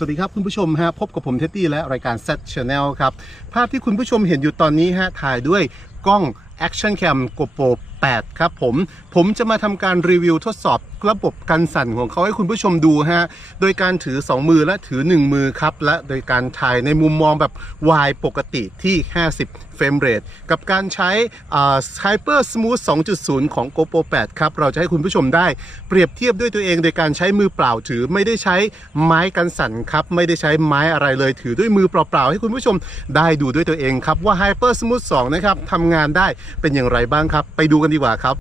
สวัสดีครับคุณผู้ชมฮะพบกับผมเท็ดดี้และรายการ zadchannel ครับภาพที่คุณผู้ชมเห็นอยู่ตอนนี้ฮะถ่ายด้วยกล้อง Action Cam Gopro 8 ครับผมจะมาทำการรีวิวทดสอบระบบกันสั่นของเขาให้คุณผู้ชมดูฮะโดยการถือ2มือและถือ1มือครับและโดยการถ่ายในมุมมองแบบวายปกติที่50เฟรมเรทกับการใช้ Hypersmooth 2.0 ของ Gopro 8 ครับเราจะให้คุณผู้ชมได้เปรียบเทียบด้วยตัวเองโดยการใช้มือเปล่าถือไม่ได้ใช้ไม้กันสั่นครับไม่ได้ใช้ไม้อะไรเลยถือด้วยมือเปล่าๆให้คุณผู้ชมได้ดูด้วยตัวเองครับว่า Hypersmooth 2 นะครับทำงานได้เป็นอย่างไรบ้างครับไปดูกันดีกว่าครับ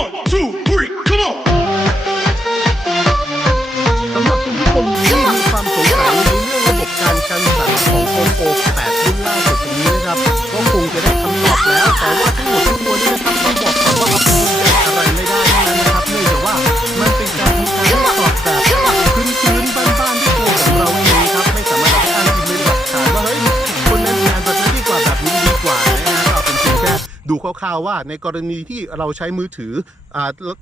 One, two, three, come on! สำหรับคุณผู้ชมที่มีความสงสัยในเรื่องระบบการกันสั่นของ Gopro 8 รุ่นล่าสุดตรงนี้นะครับก็คงจะได้คำตอบแล้วแต่ว่าทั้งหมดทั้งมวลนี้นะครับต้องบอกก่อนว่าเอาไปยืนยันอะไรไม่ได้นะครับเนื่องจากว่ามันเป็นการทำการทดสอบแบบพื้นๆบ้านๆที่ตัวของเราเองครับไม่สามารถเอาไปอ้างอิงเป็นหลักฐานว่าเฮ้ยคนนั้นงานแบบนี้ดีกว่าแบบนี้ดีกว่านะฮะเราเป็นเพียงแค่ดูคร่าวๆว่าในกรณีที่เราใช้มือถือ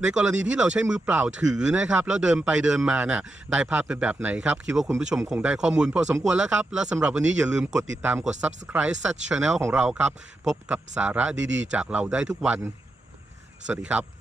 ในกรณีที่เราใช้มือเปล่าถือนะครับแล้วเดินไปเดินมาน่ะได้ภาพเป็นแบบไหนครับคิดว่าคุณผู้ชมคงได้ข้อมูลพอสมควรแล้วครับและสำหรับวันนี้อย่าลืมกดติดตามกด Subscribe zadchannel ของเราครับพบกับสาระดีๆจากเราได้ทุกวันสวัสดีครับ